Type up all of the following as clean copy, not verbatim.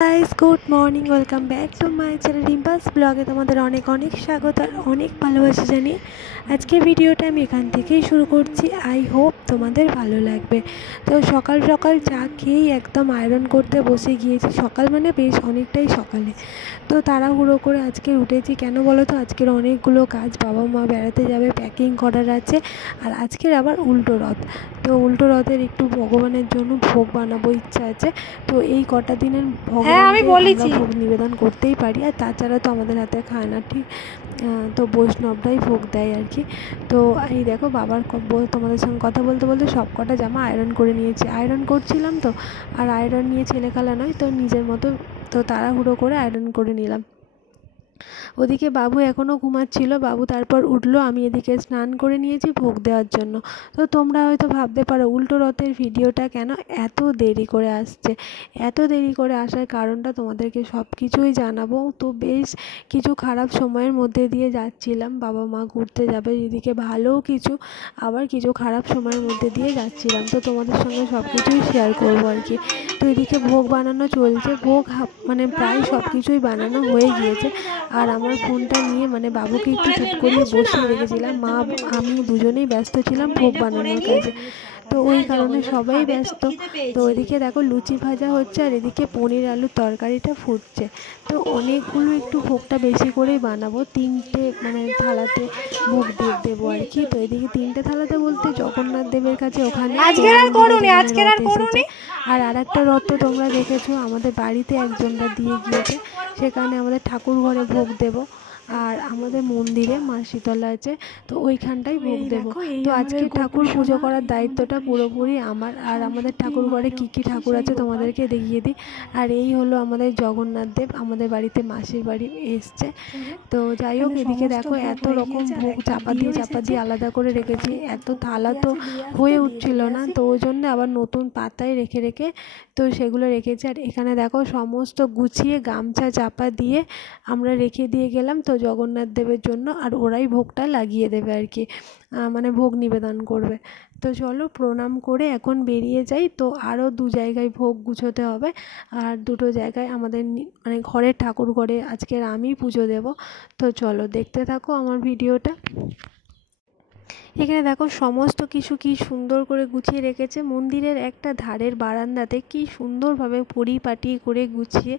Guys good morning, welcome back to my channel Rimpa's ব্লগে তোমাদের অনেক অনেক স্বাগত আর অনেক ভালোবাসা জানিয়ে আজকের ভিডিওটা আমি এখান থেকেই শুরু করছি। আই হোপ তোমাদের ভালো লাগবে। তো সকাল সকাল চা খেয়েই একদম আয়রন করতে বসে গিয়েছি। সকাল মানে বেশ অনেকটাই সকালে। তো তাড়াহুড়ো করে আজকে উঠেছি, কেন বলো তো, আজকের অনেকগুলো কাজ, বাবা মা বেড়াতে যাবে, প্যাকিং করার আছে, আর আজকের আবার উল্টো রথ। তো উল্টো রথের একটু ভগবানের জন্য ভোগ বানাবো ইচ্ছা আছে। তো এই কটা দিনের ভগবানকে আমরা ভোগ নিবেদন করতেই পারি, আর তাছাড়া তো আমাদের হাতে খায় না, ঠিক। তো বৈষ্ণবরাই ভোগ দেয় আর কি। তো এই দেখো বাবার তোমাদের সঙ্গে কথা বলতে বলতে সব কটা জামা আয়রন করে নিয়েছি। আয়রন করছিলাম তো, আর আয়রন নিয়ে ছেলে খেলা নয়, তো নিজের মতো তো তাড়াহুড়ো করে আয়রন করে নিলাম। ওদিকে বাবু এখনও ঘুমাচ্ছিল, বাবু তারপর উঠলো, আমি এদিকে স্নান করে নিয়েছি ভোগ দেওয়ার জন্য। তো তোমরা হয়তো ভাবতে পারো উল্টো রথের ভিডিওটা কেন এত দেরি করে আসছে। এত দেরি করে আসার কারণটা তোমাদেরকে সব কিছুই জানাবো। তো বেশ কিছু খারাপ সময়ের মধ্যে দিয়ে যাচ্ছিলাম, বাবা মা ঘুরতে যাবে এদিকে ভালোও কিছু, আবার কিছু খারাপ সময়ের মধ্যে দিয়ে যাচ্ছিলাম। তো তোমাদের সঙ্গে সব কিছুই শেয়ার করবো আর কি। তো এদিকে ভোগ বানানো চলছে, ভোগ মানে প্রায় সব কিছুই বানানো হয়ে গিয়েছে। আর আমার ফোনটা নিয়ে মানে বাবুকে একটু চুপ করিয়ে বসিয়ে রেখেছিলাম। মা আমি দুজনেই ব্যস্ত ছিলাম ভোগ বানানোর কাজে, তো ওই কারণে সবাই ব্যস্ত। তো ওইদিকে দেখো লুচি ভাজা হচ্ছে, আর এদিকে পনির আলুর তরকারিটা ফুটছে। তো অনেকগুলো একটু ভোগটা বেশি করেই বানাবো, 3টে মানে থালাতে ভোগ দেবো আর কি। তো এদিকে 3টে থালাতে বলতে জগন্নাথ দেবের কাছে ওখানে এসেছে। আর আরেকটা রথ তো তোমরা দেখেছো, আমাদের বাড়িতে একজনরা দিয়ে গিয়েছে, সেখানে আমাদের ঠাকুর ঘরে ভোগ দেবো। আর আমাদের মন্দিরে মা শীতলা আছে, তো ওইখানটাই ভোগ দেবো। তো আজকে ঠাকুর পুজো করার দায়িত্বটা পুরোপুরি আমার। আর আমাদের ঠাকুর ঘরে কী কী ঠাকুর আছে তোমাদেরকে দেখিয়ে দিই। আর এই হলো আমাদের জগন্নাথ দেব, আমাদের বাড়িতে মাসির বাড়ি এসছে। তো যাই হোক, এদিকে দেখো এত রকম ভোগ চাপা দিয়ে আলাদা করে রেখেছি। এত থালা তো হয়ে উঠছিল না, তো ওই জন্য আবার নতুন পাতায় রেখে তো সেগুলো রেখেছি। আর এখানে দেখো সমস্ত গুছিয়ে গামছা চাপা দিয়ে আমরা রেখে দিয়ে গেলাম তো জগন্নাথ দেবের জন্য, আর ওরাই ভোগটা লাগিয়ে দেবে আর কি, মানে ভোগ নিবেদন করবে। তো চলো প্রণাম করে এখন বেরিয়ে যাই। তো আরও 2 জায়গায় ভোগ গুছোতে হবে, আর 2টো জায়গায় আমাদের মানে ঘরের ঠাকুর ঘরে আজকের আমি পুজো দেব। তো চলো দেখতে থাকো আমার ভিডিওটা। এখানে দেখো সমস্ত কিছু কি সুন্দর করে গুছিয়ে রেখেছে। মন্দিরের একটা ধারের বারান্দাতে কি সুন্দরভাবে পরিপাটি করে গুছিয়ে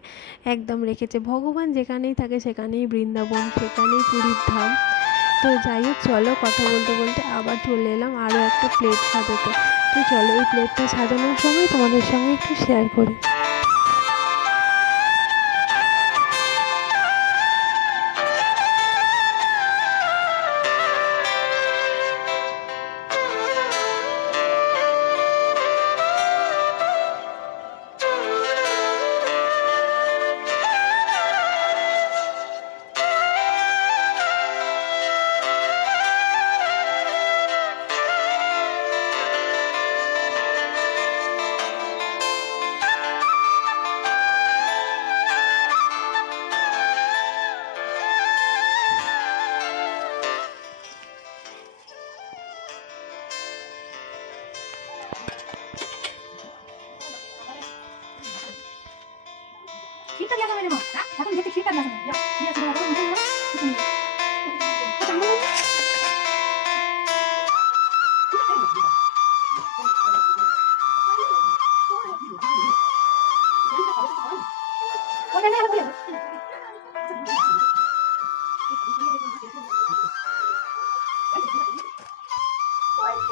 একদম রেখেছে। ভগবান যেখানেই থাকে সেখানেই বৃন্দাবন, সেখানেই পুরীর ধাম। তো যাই হোক, চলো কথা বলতে বলতে আবার চলে এলাম আরও একটা প্লেট সাজাতে। তো চলো এই প্লেটটা সাজানোর সময় তোমাদের সঙ্গে একটু শেয়ার করি। শীতটা দিয়া যাবে না, এখন যেতে শীতটা দিয়া যাবে, দিয়া যাবে এখন মুখে না আচ্ছা আমরা ওটা না বলে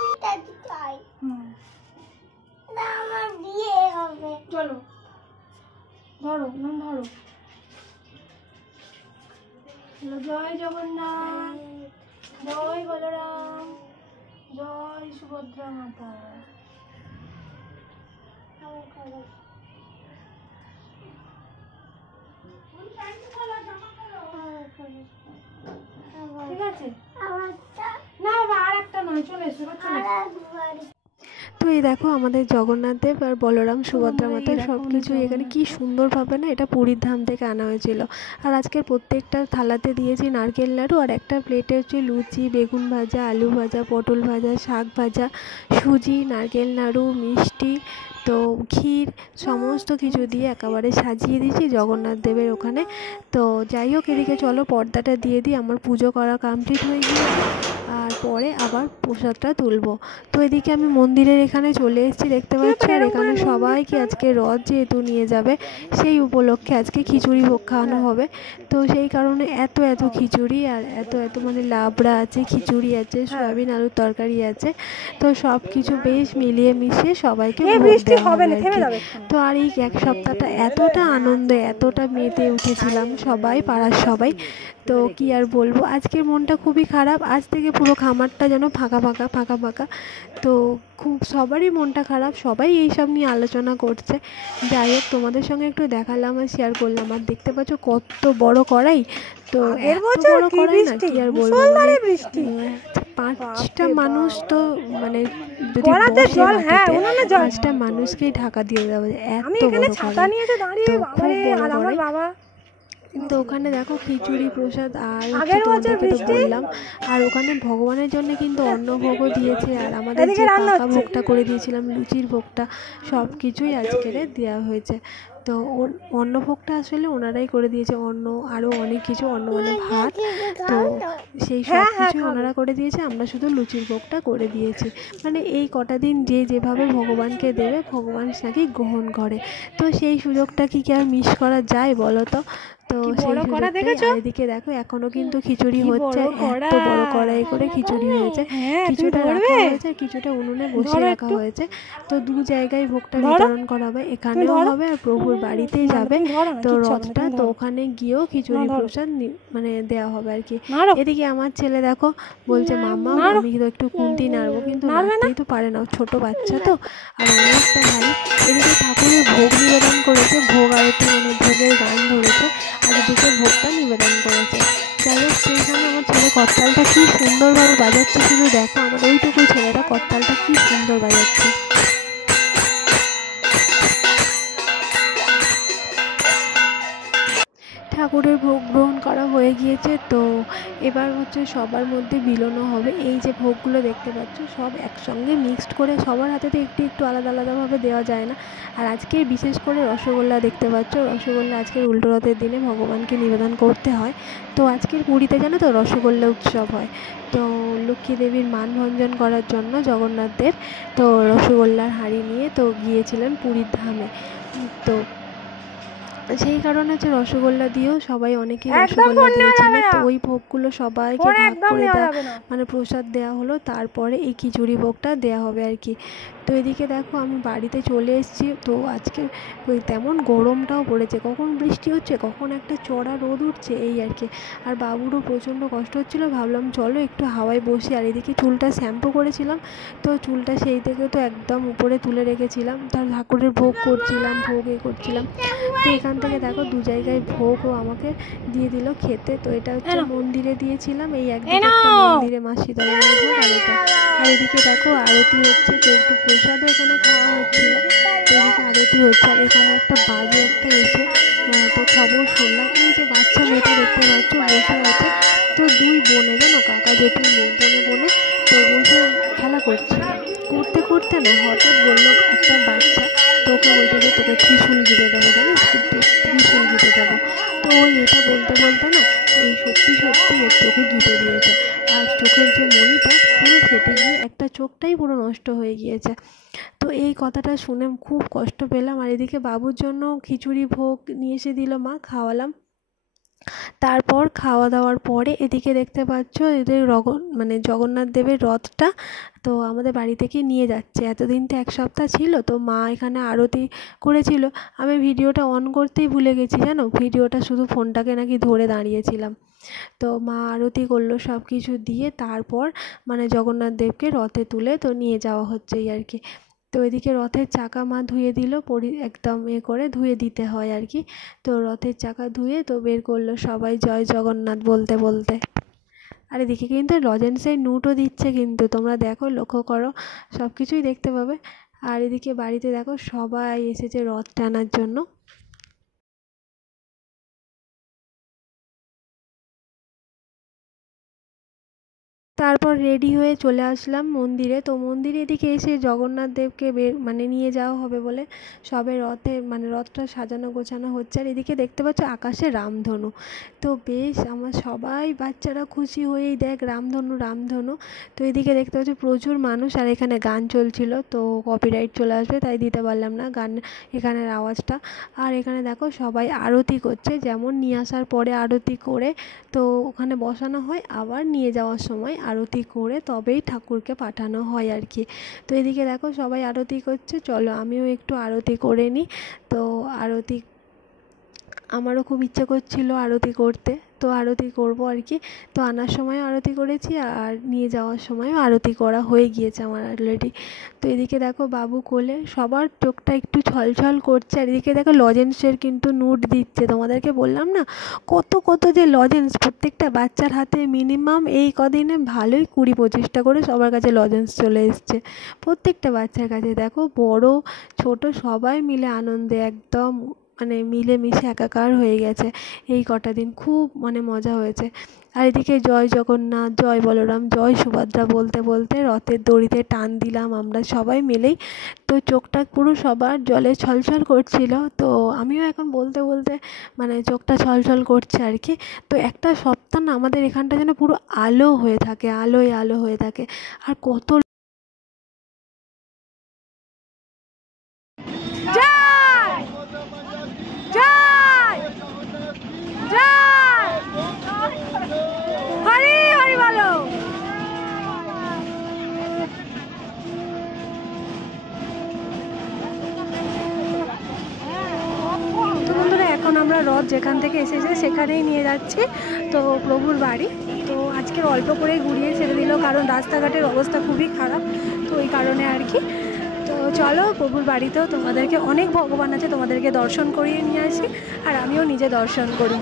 ওইটা দিতাই না আমার বিয়ে হবে। চলো ধরো নাম ধরো। জয় জগন্নাথ, জয় বলরাম, জয় সুভদ্রা মাতা। ঠিক আছে না বাবা, আর একটা নয়, চলে এসো। তো এই দেখো আমাদের জগন্নাথ দেব আর বলরাম সুভদ্রা মাতা সব কিছুই এখানে কি সুন্দরভাবে না, এটা পুরীর ধাম থেকে আনা হয়েছিল। আর আজকের প্রত্যেকটা থালাতে দিয়েছি নারকেল নাড়ু, আর একটা প্লেটে হচ্ছে লুচি, বেগুন ভাজা, আলু ভাজা, পটল ভাজা, শাক ভাজা, সুজি, নারকেল নাড়ু, মিষ্টি। তো ক্ষীর সমস্ত কিছু দিয়ে একেবারে সাজিয়ে দিয়েছি জগন্নাথ দেবের ওখানে। তো যাই হোক, এদিকে চলো পর্দাটা দিয়ে দিই, আমার পুজো করা কমপ্লিট হয়ে গিয়েছে, আর পরে আবার প্রসাদটা তুলবো। তো এদিকে আমি মন্দিরের এখানে চলে এসেছি দেখতে পাচ্ছি, আর এখানে সবাইকে আজকে রথ যেহেতু নিয়ে যাবে সেই উপলক্ষে আজকে খিচুড়ি ভোগ খাওয়ানো হবে। তো সেই কারণে এত খিচুড়ি আর এত মানে লাবড়া আছে, খিচুড়ি আছে, সয়াবিন আলুর তরকারি আছে, তো সব কিছু বেশ মিলিয়ে মিশিয়ে সবাইকে ভোগ দেওয়া হবে আর কি। তো আর এই এক সপ্তাহটা এতটা আনন্দে এতটা মেতে উঠেছিলাম সবাই, পাড়ার সবাই, তো কি আর বলবো। আজকের মনটা খুবই খারাপ, আজ থেকে পুরো খামারটা যেন ফাঁকা ফাঁকা। তো খুব সবারই মনটা খারাপ, সবাই এইসব নিয়ে আলোচনা করছে। যাই হোক, তোমাদের সঙ্গে একটু দেখালাম আর শেয়ার করলাম। আর দেখতে পাচ্ছ কত বড় কড়াই, তো এত বড় কড়াই না কি আর বলবো, মানে 5টা মানুষ, তো মানে যদি বসে মাটিতে 5টা মানুষকেই ঢাকা দিয়ে দেওয়া যায়, এত বড় কড়াই, তো খুব বড় কড়াই। তো ওখানে দেখো খিচুড়ি প্রসাদ আর তোমাদেরকে তো বললাম, আর ওখানে ভগবানের জন্য কিন্তু অন্নভোগও দিয়েছে, আর আমাদের যে পাকা ভোগটা করে দিয়েছিলাম লুচির ভোগটা, সব কিছুই আজকের দেওয়া হয়েছে। তো অন্নভোগটা আসলে ওনারাই করে দিয়েছে, অন্ন আরও অনেক কিছু, অন্ন মানে ভাত, তো সেই সব কিছুই ওনারা করে দিয়েছে, আমরা শুধু লুচির ভোগটা করে দিয়েছি। মানে এই কটা দিন যে যেভাবে ভগবানকে দেবে ভগবান নাকি গ্রহণ করে, তো সেই সুযোগটা কি আর মিস করা যায় বলো তো। তো সেই সুযোগটাই, এদিকে দেখো এখনো কিন্তু খিচুড়ি হচ্ছে, এত বড় কড়াই করে খিচুড়ি হয়েছে, কিছুটা রাখা হয়েছে, কিছুটা উনুনে বসিয়ে রাখা হয়েছে। তো 2 জায়গায় ভোগটা বিতরণ করা হবে, এখানেও হবে আর প্রভুর বাড়িতেই যাবে তো রথটা, তো ওখানে গিয়েও খিচুড়ি প্রসাদ মানে দেওয়া হবে আর কি। এদিকে আমার ছেলে দেখো বলছে মাম্মা আমি তো একটু খুন্তি নাড়বো, কিন্তু নাড়তেই তো পারে না, ছোট বাচ্চা তো, আর অনেকটা ভারী। এদিকে ঠাকুরের ভোগ নিবেদন করেছে, ভোগ আরতি মানে ভোগের গান ধরেছে, আর এদিকে ভোগটা নিবেদন করেছে। যাই হোক, সেইখানে আমার ছেলে করতালটা কি সুন্দরভাবে বাজাচ্ছে, শুধু দেখো আমার ওইটুকু ছেলেটা করতালটা কি সুন্দর বাজাচ্ছে। ঠাকুরের ভোগ গ্রহণ করা হয়ে গিয়েছে, তো এবার হচ্ছে সবার মধ্যে বিলোনো হবে। এই যে ভোগগুলো দেখতে পাচ্ছ সব একসঙ্গে মিক্সড করে সবার হাতে তো একটু আলাদাভাবে দেওয়া যায় না। আর আজকে বিশেষ করে রসগোল্লা দেখতে পাচ্ছ, রসগোল্লা আজকের উল্টো রথের দিনে ভগবানকে নিবেদন করতে হয়। তো আজকের পুরীতে জানো তো রসগোল্লা উৎসব হয়, তো লক্ষ্মী দেবীর মানভঞ্জন করার জন্য জগন্নাথ দেব তো রসগোল্লার হাঁড়ি নিয়ে তো গিয়েছিলেন পুরীর ধামে। তো সেই কারণে হচ্ছে রসগোল্লা দিয়েও সবাই অনেকেই রসগোল্লা দিয়েছিল, তো ওই ভোগগুলো সবাইকে ভাগ করে দেওয়া মানে প্রসাদ দেওয়া হলো, তারপরে এই খিচুড়ি ভোগটা দেওয়া হবে আর কি। তো এদিকে দেখো আমি বাড়িতে চলে এসেছি, তো আজকে তেমন গরমটাও পড়েছে, কখন বৃষ্টি হচ্ছে কখন একটা চড়া রোদ উঠছে এই আর কি। আর বাবুরও প্রচণ্ড কষ্ট হচ্ছিলো, ভাবলাম চলো একটু হাওয়ায় বসি। আর এদিকে চুলটা শ্যাম্পু করেছিলাম, তো চুলটা সেই থেকে তো একদম উপরে তুলে রেখেছিলাম, তার ঠাকুরের ভোগ করছিলাম, করছিলাম। তো এখান থেকে দেখো 2 জায়গায় ভোগও আমাকে দিয়ে দিল খেতে। তো এটা হচ্ছে মন্দিরে দিয়েছিলাম, এই একদিকে মন্দিরে মা শীতলার ভোগ আর এটা। আর এদিকে দেখো আরতি হচ্ছে, তো একটু প্রসাদও এখানে খাওয়া হচ্ছিল, তো এদিকে আরতি হচ্ছে। আর এখানে একটা বাজে একটা এসে তো খবর শুনলাম, এই যে বাচ্চা মেয়েটা দেখতে পাচ্ছ বসে আছে, তো 2 বোনে জানো, কাকা জেঠুর মেয়ে, বোনে তো বসে খেলা করছিল, করতে না হঠাৎ বললো একটা বাচ্চা, তো ওকে বলছে যে তোকে ত্রিশূল গিরে দেবো, জানিস ত্রিশূল গিরে দেবো। তো ওই এটা বলতে না এই সত্যি এর চোখে গিতে দিয়েছে, আর চোখের যে মণিটা পুরো ফেটে গিয়ে একটা চোখটাই পুরো নষ্ট হয়ে গিয়েছে। তো এই কথাটা শুনে খুব কষ্ট পেলাম। আর এদিকে বাবুর জন্য খিচুড়ি ভোগ নিয়ে এসে দিল মা, খাওয়ালাম। তারপর খাওয়া দাওয়ার পরে এদিকে দেখতে পাচ্ছ এদের মানে জগন্নাথ দেবের রথটা তো আমাদের বাড়ি থেকে নিয়ে যাচ্ছে। এতদিন তো 1 সপ্তাহ ছিল, তো মা এখানে আরতি করেছিল, আমি ভিডিওটা অন করতেই ভুলে গেছি জানো, ভিডিওটা শুধু ফোনটাকে নাকি ধরে দাঁড়িয়েছিলাম। তো মা আরতি করলো, সব কিছু দিয়ে তারপর মানে জগন্নাথ দেবকে রথে তুলে তো নিয়ে যাওয়া হচ্ছে এই আর কি। তো এদিকে রথের চাকা মা ধুয়ে দিল, একদম করে ধুয়ে দিতে হয় আর কি। তো রথের চাকা ধুয়ে তো বের করলো সবাই জয় জগন্নাথ বলতে। আর এদিকে কিন্তু লজেন্সের নোটও দিচ্ছে, কিন্তু তোমরা দেখো লক্ষ্য করো, সব কিছুই দেখতে পাবে। আর এদিকে বাড়িতে দেখো সবাই এসেছে রথ টানার জন্য। তারপর রেডি হয়ে চলে আসলাম মন্দিরে। তো মন্দিরে এদিকে এসে জগন্নাথ দেবকে নিয়ে যাওয়া হবে বলে সবে রথে রথটা সাজানো গোছানো হচ্ছে। আর এদিকে দেখতে পাচ্ছ আকাশে রামধনু। তো বেশ আমার সবাই বাচ্চারা খুশি হয়েই দেখ রামধনু রামধনু। তো এদিকে দেখতে পাচ্ছ প্রচুর মানুষ, আর এখানে গান চলছিল, তো কপিরাইট চলে আসবে তাই দিতে পারলাম না গান এখানের আওয়াজটা। আর এখানে দেখো সবাই আরতি করছে, যেমন নিয়ে আসার পরে আরতি করে তো ওখানে বসানো হয়, আবার নিয়ে যাওয়ার সময় আরতি করে তবেই ঠাকুরকে পাঠানো হয় আর কি। তো এদিকে দেখো সবাই আরতি করছে, চলো আমিও একটু আরতি করে নিই। তো আরতি আমারও খুব ইচ্ছে করছিল আরতি করতে, তো আরতি করব আর কি। তো আনার সময় আরতি করেছি আর নিয়ে যাওয়ার সময়ও আরতি করা হয়ে গিয়েছে আমার অলরেডি। তো এদিকে দেখো বাবু কোলে, সবার চোখটা একটু ছলছল করছে। আর এদিকে দেখো লজেন্সের কিন্তু নোট দিচ্ছে, তোমাদেরকে বললাম না কত কত যে লজেন্স প্রত্যেকটা বাচ্চার হাতে মিনিমাম এই কদিনে ভালোই 20-25টা করে সবার কাছে লজেন্স চলে এসছে প্রত্যেকটা বাচ্চার কাছে। দেখো বড় ছোট সবাই মিলে আনন্দে একদম মিলেমিশে একাকার হয়ে গেছে এই কটা দিন, খুব মজা হয়েছে। আর এদিকে জয় জগন্নাথ, জয় বলরাম, জয় সুভদ্রা বলতে বলতে রথের দড়িতে টান দিলাম আমরা সবাই মিলেই। তো চোখটা পুরো সবার জলে ছলছল করছিল, তো আমিও এখন বলতে বলতে চোখটা ছলছল করছে আর কি। তো একটা সপ্তাহ না আমাদের এখানটা যেন পুরো আলো হয়ে থাকে, আলোয় আলো হয়ে থাকে। আর কত এখন আমরা রথ যেখান থেকে এসেছে সেখানেই নিয়ে যাচ্ছি তো প্রভুর বাড়ি। তো আজকের অল্প করে ঘুরিয়ে ছেড়ে দিল, কারণ রাস্তাঘাটের অবস্থা খুবই খারাপ, তো ওই কারণে আর কি। তো চলো প্রভুর বাড়িতেও তোমাদেরকে অনেক ভগবান আছে, তোমাদেরকে দর্শন করিয়ে নিয়ে আসি আর আমিও নিজে দর্শন করি।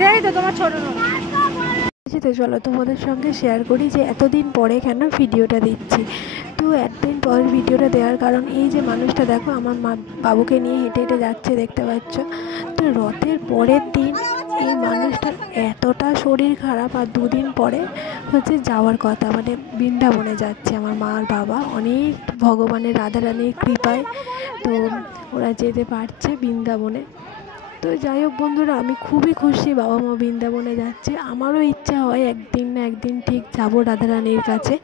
সেই তো তোমার ছোট তো চলো তোমাদের সঙ্গে শেয়ার করি যে এতদিন পরে কেন ভিডিওটা দিচ্ছি। তো একদিন পর ভিডিওটা দেওয়ার কারণ এই যে মানুষটা দেখো আমার বাবুকে নিয়ে হেঁটে হেঁটে যাচ্ছে দেখতে পাচ্ছ। তো রথের পরের দিন এই মানুষটার এতটা শরীর খারাপ, আর 2 দিন পরে যাওয়ার কথা, বৃন্দাবনে যাচ্ছে আমার মা আর বাবা, অনেক ভগবানের রাধারানীর কৃপায় তো ওরা যেতে পারছে বৃন্দাবনে। তো যাই হোক বন্ধুরা, আমি খুবই খুশি বাবা মা বৃন্দাবনে যাচ্ছে। আমারও ইচ্ছা হয় একদিন না একদিন ঠিক যাবো রাধারানীর কাছে।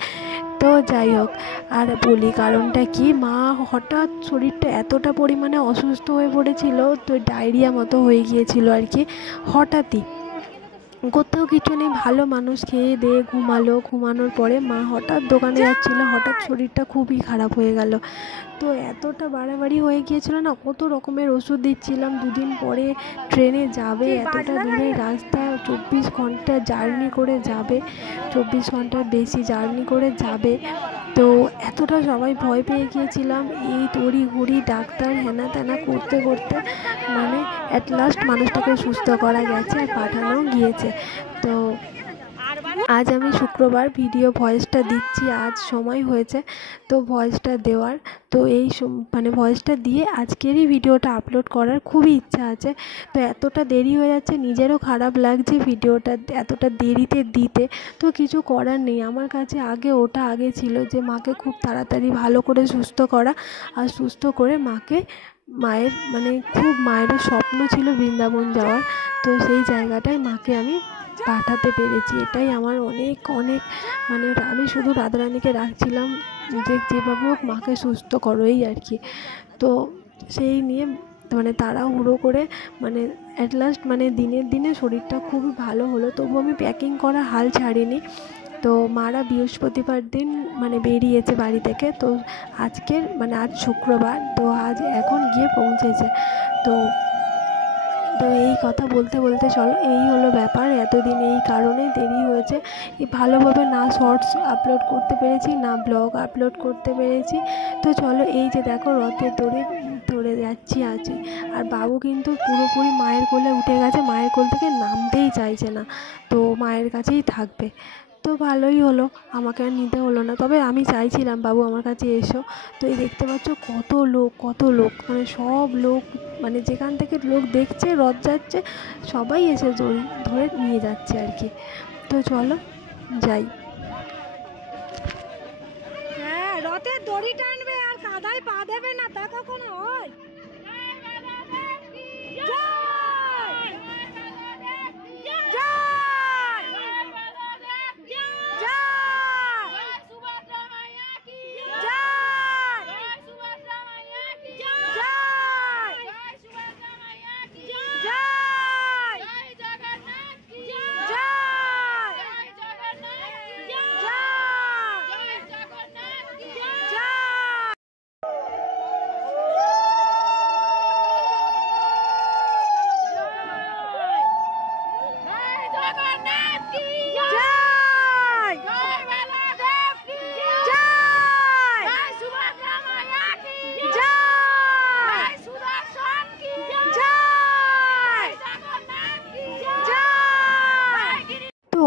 তো যাই হোক, আর বলি কারণটা কি, মা হঠাৎ শরীরটা এতটা পরিমাণে অসুস্থ হয়ে পড়েছিল, তো ডায়রিয়া মতো হয়ে গিয়েছিল আর কি। হঠাৎই কোথাও কিছু নেই, ভালো মানুষ খেয়ে দিয়ে ঘুমানোর পরে মা হঠাৎ দোকানে যাচ্ছিলো, হঠাৎ শরীরটা খুবই খারাপ হয়ে গেল। তো এতটা বাড়াবাড়ি হয়ে গিয়েছিল না, কত রকমের ওষুধ দিচ্ছিলাম। 2 দিন পরে ট্রেনে যাবে, এতটা দূরে রাস্তা, 24 ঘন্টা জার্নি করে যাবে, 24 ঘন্টার বেশি জার্নি করে যাবে। তো এতটা সবাই ভয় পেয়ে গিয়েছিলাম, এই তড়িঘড়ি ডাক্তার হেনা তেনা করতে করতে অ্যাট লাস্ট মানুষটাকে সুস্থ করা গেছে আর পাঠানো গিয়েছে। তো আজ আমি শুক্রবার ভিডিও ভয়েসটা দিচ্ছি, আজ সময় হয়েছে তো ভয়েসটা দেওয়ার। তো এই ভয়েসটা দিয়ে আজকেরই ভিডিওটা আপলোড করার খুবই ইচ্ছা আছে। তো এতটা দেরি হয়ে যাচ্ছে, নিজেরও খারাপ লাগছে ভিডিওটা এতটা দেরিতে দিতে। তো কিছু করার নেই, আমার কাছে আগে ছিল যে মাকে খুব তাড়াতাড়ি ভালো করে সুস্থ করা, আর সুস্থ করে মায়ের খুব মায়েরও স্বপ্ন ছিল বৃন্দাবন যাওয়ার। তো সেই জায়গাটায় মাকে আমি পাঠাতে পেরেছি, এটাই আমার অনেক আমি শুধু রাধারানীকে রাখছিলাম যে যেভাবে হোক মাকে সুস্থ করো এই আর কি। তো সেই নিয়ে তাড়াহুড়ো করে অ্যাট লাস্ট দিনের দিনে শরীরটা খুবই ভালো হলো, তবু আমি প্যাকিং করা হাল ছাড়িনি। তো মারা বৃহস্পতিবার দিন বেরিয়েছে বাড়ি থেকে। তো আজকের আজ শুক্রবার, তো আজ এখন গিয়ে পৌঁছেছে। তো তো এই কথা বলতে বলতে চলো, এই হলো ব্যাপার। এতদিন এই কারণে দেরি হয়েছে, ভালোভাবে না শর্টস আপলোড করতে পেরেছি, না ব্লগ আপলোড করতে পেরেছি। তো চলো, এই যে দেখো রথের দড়ি ধরে যাচ্ছি আছি, আর বাবু কিন্তু পুরোপুরি মায়ের কোলে উঠে গেছে, মায়ের কোল থেকে নামতেই চাইছে না, তো মায়ের কাছেই থাকবে। তো ভালোই হলো, আমাকে আর নিতে হলো না। তবে আমি চাইছিলাম বাবু আমার কাছে এসো। তো এই দেখতে পাচ্ছ কত লোক, মানে সব লোক, মানে যেখান থেকে লোক দেখছে রথ যাচ্ছে সবাই এসে ধরে নিয়ে যাচ্ছে আর কি। তো চলো যাই। হ্যাঁ, রথের দড়ি টানবে আর কাদায় পা দেবে না, তা কখনো হয়?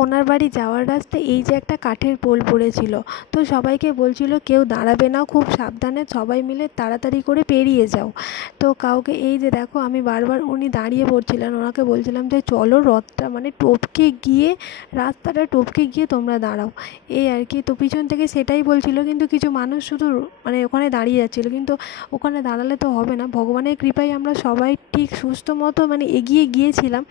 ওনার বাড়ি যাওয়ার রাস্তায় এই যে একটা কাঠের পোল পড়েছিল, তো সবাইকে বলছিল কেউ দাঁড়াবে না, খুব সাবধানে সবাই মিলে তাড়াতাড়ি করে পেরিয়ে যাও। তো কাউকে, এই যে দেখো আমি বারবার, উনি দাঁড়িয়ে পড়ছিলেন, ওনাকে বলছিলাম যে চলো রথটা মানে টপকে গিয়ে, রাস্তাটা টপকে গিয়ে তোমরা দাঁড়াও, এই আর কি। তো পিছন থেকে সেটাই বলছিল, কিন্তু কিছু মানুষ শুধু মানে ওখানে দাঁড়িয়ে যাচ্ছিলো, কিন্তু ওখানে দাঁড়ালে তো হবে না। ভগবানের কৃপায় আমরা সবাই ঠিক সুস্থ মতো মানে এগিয়ে গিয়েছিলাম।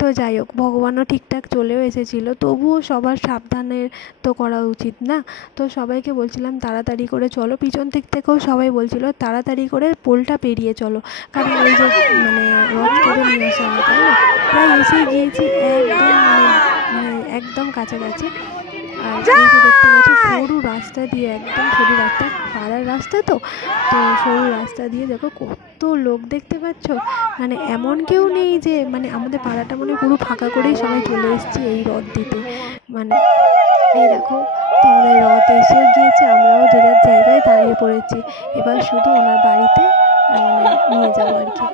তো যাই হোক, ভগবানও ঠিকঠাক চলেও এসেছিলো, তবুও সবার সাবধানের তো করা উচিত না। তো সবাইকে বলছিলাম তাড়াতাড়ি করে চলো, পিছন দিক থেকেও সবাই বলছিল তাড়াতাড়ি করে পোলটা পেরিয়ে চলো, কারণ ওই যে মানে রথ করে নিয়ে আসা হবে, তাই না? প্রায় এসেই গিয়েছি, একদম কাছাকাছি। আর এই যে দেখতে পাচ্ছি সরু রাস্তা দিয়ে, একদম সরু রাস্তা, পাড়ার রাস্তা, তো সরু রাস্তা দিয়ে দেখো কত লোক দেখতে পাচ্ছ। মানে এমন কেউ নেই যে, মানে আমাদের পাড়াটা মানে পুরো ফাঁকা করেই সবাই চলে এসেছি এই রথ দিতে। মানে এই দেখো তোমাদের রথ এসেও গিয়েছে, আমরাও যে যার জায়গায় দাঁড়িয়ে পড়েছি, এবার শুধু ওনার বাড়িতে মানে নিয়ে যাবো আর কি।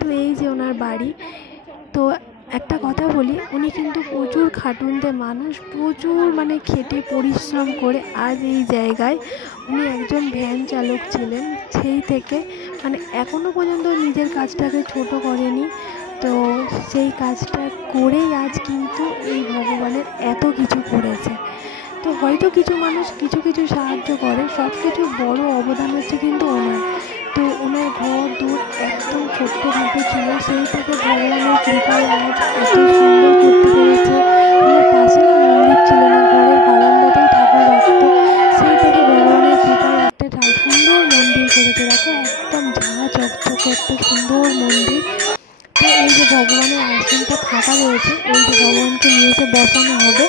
তো এই যে ওনার বাড়ি। তো একটা কথা বলি, উনি কিন্তু প্রচুর খাটুনতে মানুষ, প্রচুর মানে খেটে পরিশ্রম করে আজ এই জায়গায়। উনি একজন ভ্যান চালক ছিলেন, সেই থেকে মানে এখনও পর্যন্ত নিজের কাজটাকে ছোট করেনি। তো সেই কাজটা করেই আজ কিন্তু এই ভগবানের এত কিছু করেছে। তো হয়তো কিছু মানুষ কিছু কিছু সাহায্য করে, সব কিছু বড় অবদান হচ্ছে কিন্তু ওনার। তো ওনার ঘর দূর একদম ছোট্টখাটো ছিল, সেই থেকে ভগবানের কৃপায় আজ এত সুন্দর করতে পেরেছে। ওনার পাশে মন্দির ছিল না, ঘরের বারান্দাতেই ঠাকুর রাখত, সেই থেকে ভগবানের কৃপায় একটা সুন্দর মন্দির করেছে। দেখো একদম ঝাঁ চকচকে একটা সুন্দর মন্দির। তো এই যে ভগবানের আসনটা ফাঁকা রয়েছে, এই যে ভগবানকে নিয়ে এসে বসানো হবে,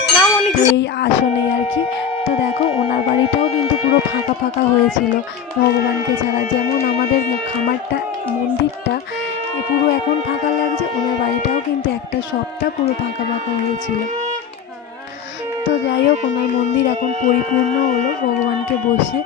তো এই আসনে আর কি। তো দেখো ওনার বাড়িটাও কিন্তু পুরো ফাঁকা ফাঁকা হয়েছিল ভগবানকে ছাড়া, যেমন আমাদের খামারটা, মন্দিরটা পুরো এখন ফাঁকা লাগছে, ওনার বাড়িটাও কিন্তু একটা সপ্তাহ পুরো ফাঁকা ফাঁকা হয়েছিল। তো যাই হোক, ওনার মন্দির এখন পরিপূর্ণ হলো ভগবানকে বসে।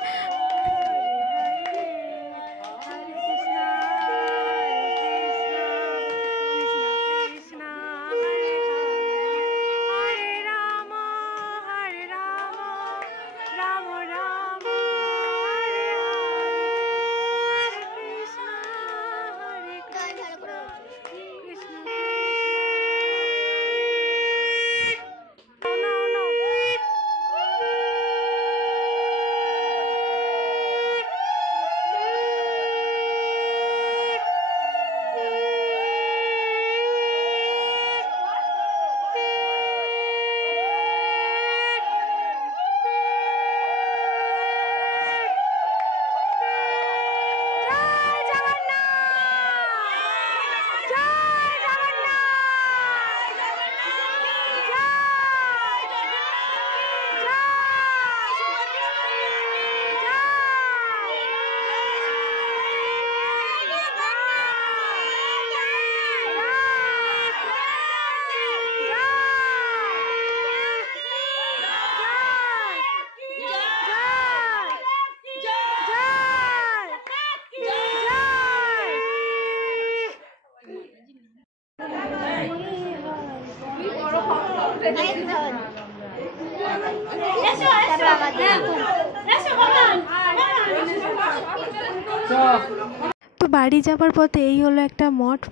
তো বাড়ি যাবার পথে এই হলো একটা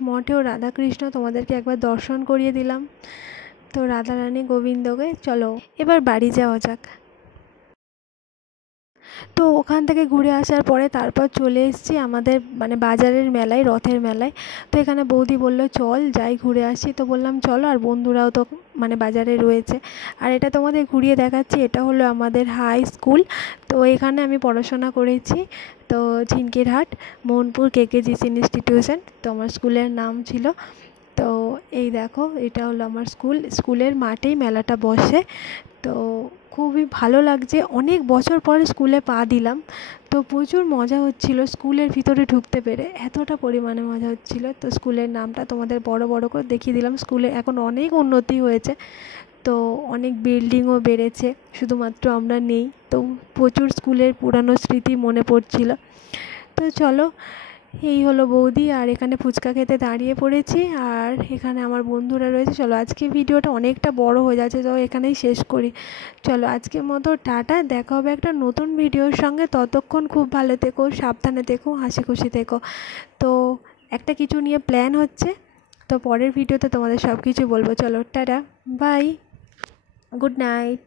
মঠেও রাধাকৃষ্ণ তোমাদেরকে একবার দর্শন করিয়ে দিলাম। তো রাধারানী গোবিন্দকে চলো এবার বাড়ি যাওয়া যাক। তো ওখান থেকে ঘুরে আসার পরে তারপর চলে এসেছি আমাদের মানে বাজারের মেলায়, রথের মেলায়। তো এখানে বৌদি বললো চল যাই ঘুরে আসি। তো বললাম চলো, আর বন্ধুরাও তো মানে বাজারে রয়েছে। আর এটা তোমাদের ঘুরিয়ে দেখাচ্ছি, এটা হলো আমাদের হাই স্কুল। তো এখানে আমি পড়াশোনা করেছি। তো ঝিনকিরহাট মোহনপুর কেকেজিসি ইনস্টিটিউশন, তো আমার স্কুলের নাম ছিল। তো এই দেখো এটা হলো আমার স্কুলের মাঠেই মেলাটা বসে। তো খুবই ভালো লাগছে, অনেক বছর পরে স্কুলে পা দিলাম। তো প্রচুর মজা হচ্ছিল স্কুলের ভিতরে ঢুকতে পেরে, এতটা পরিমাণে মজা হচ্ছিল। তো স্কুলের নামটা তোমাদের বড় করে দেখিয়ে দিলাম। স্কুলে এখন অনেক উন্নতি হয়েছে, তো অনেক বিল্ডিংও বেড়েছে, শুধুমাত্র আমরা নেই। তো প্রচুর স্কুলের পুরানো স্মৃতি মনে পড়ছিল। তো চলো, এই হলো বৌদি, আর এখানে ফুচকা খেতে দাঁড়িয়ে পড়েছি। আর এখানে আমার বন্ধুরা রয়েছে। চলো আজকে ভিডিওটা অনেকটা বড় হয়ে যাচ্ছে, তো এখানেই শেষ করি। চলো আজকের মতো টাটা, দেখা হবে একটা নতুন ভিডিওর সঙ্গে। ততক্ষণ খুব ভালো থেকো, সাবধানে থেকো, হাসি খুশি থেকো। তো একটা কিছু নিয়ে প্ল্যান হচ্ছে, তো পরের ভিডিওতে তোমাদের সব কিছু বলবো। চলো টাটা, বাই, গুড নাইট।